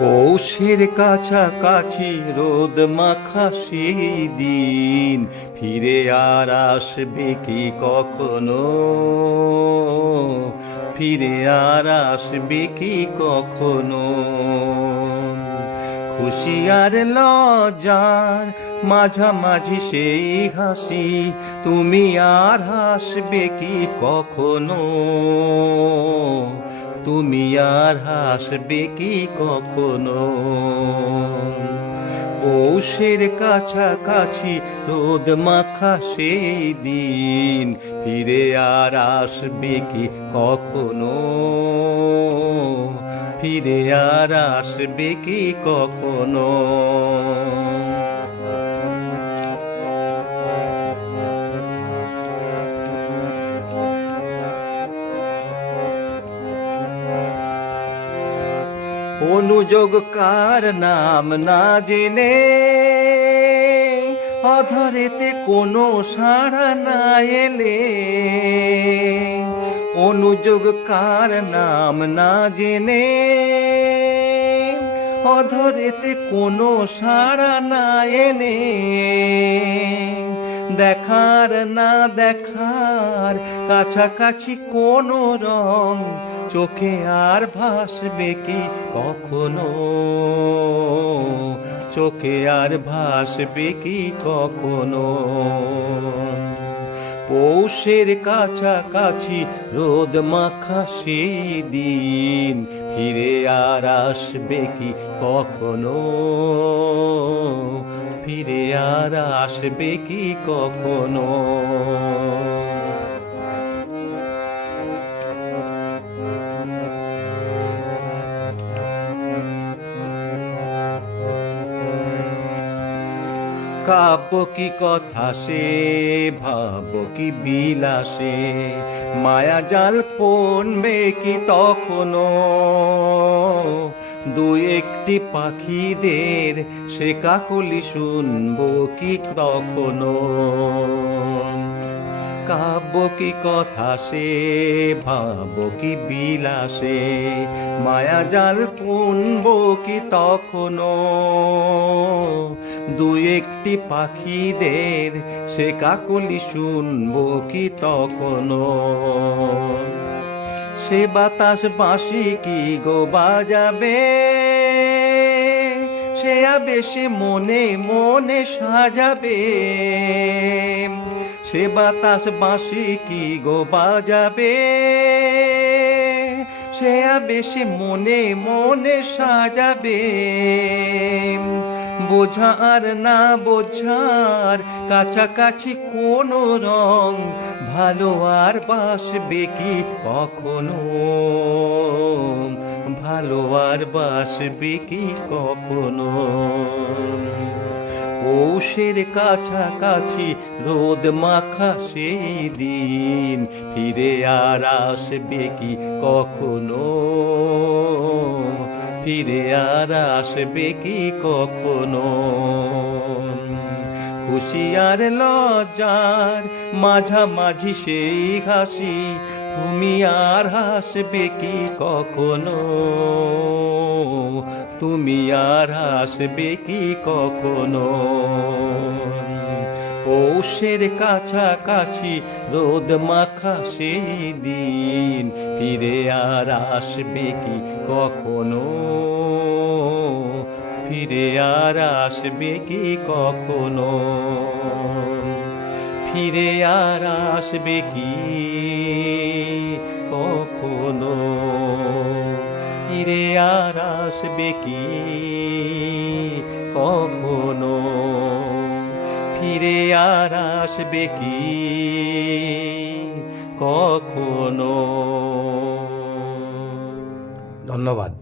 পৌষের কাছাকাছি রোদ মাখা সেই দিন ফিরে আর আসবে কি কখনো, ফিরে আর আসবে কি কখনো। খুশি আর লজ্জার মাঝামাঝি সেই হাসি, তুমি আর হাসবে কি কখনো, তুমি আর হাসবে কি কখনো। পৌষের কাছাকাছি রোদ মাখা সেই দিন ফিরে আর আসবে কি কখনো, ফিরে আর আসবে কি কখনো। অনুযোগ কার নাম না জেনে অধরেতে কোনো সাড়া না এলে, অনুযোগ কার নাম না জেনে অধরেতে কোনো সাড়া না এনে, দেখার না দেখার কাছাকাছি কোনো রং চোখে আর ভাসবে কি কখনো, চোখে আর ভাসবে কি কখনো। পৌষের কাছাকাছি রোদ মাখা সেই দিন ফিরে আর আসবে কি কখনো, ফিরে আর আসবে কি কখনো। কাব্য কি কথা সে ভাব কি বিলাসে, মায়া জাল পড়বে কি তখনো, দু একটি পাখিদের সে কাকলি শুনবো কি তখনো। কাব্য কি কথা সে ভাব কি বিলাসে, মায়া জাল পুনবো কি তখনো, দু একটি পাখিদের সে কাকলি শুনবো কি তখনো। সে বাতাস বাঁশি কি গো বাজাবে, সে আবেশে মনে মনে সাজাবে, সে বাতাস বাঁশি কি গো বাজাবে, সে আবেশে মনে মনে সাজাবে। বোঝার না বোঝার কাছাকাছি কোনো রং ভালো আর বাসবে কি কখনো, ভালো আর বাসবে কি কখনো। পৌষের কাছাকাছি রোদ মাখা সেই দিন ফিরে আর আসবে কি কখনো, ফিরে আর আসবে কি কখনো। খুশি আর লজ্জার মাঝামাঝি সেই হাসি, তুমি আর হাসবে কি কখনো, তুমি আর হাসবে কি কখনো। পৌষের কাছাকাছি রোদ মাখা সেই দিন ফিরে আর আসবে কি কখনো, ফিরে আর আসবে কি কখনো, ফিরে আর আসবে কি কখনো, ফিরে আর আসবে কি কখনো, ফিরে আর আসবে কি কখনো। ধন্যবাদ।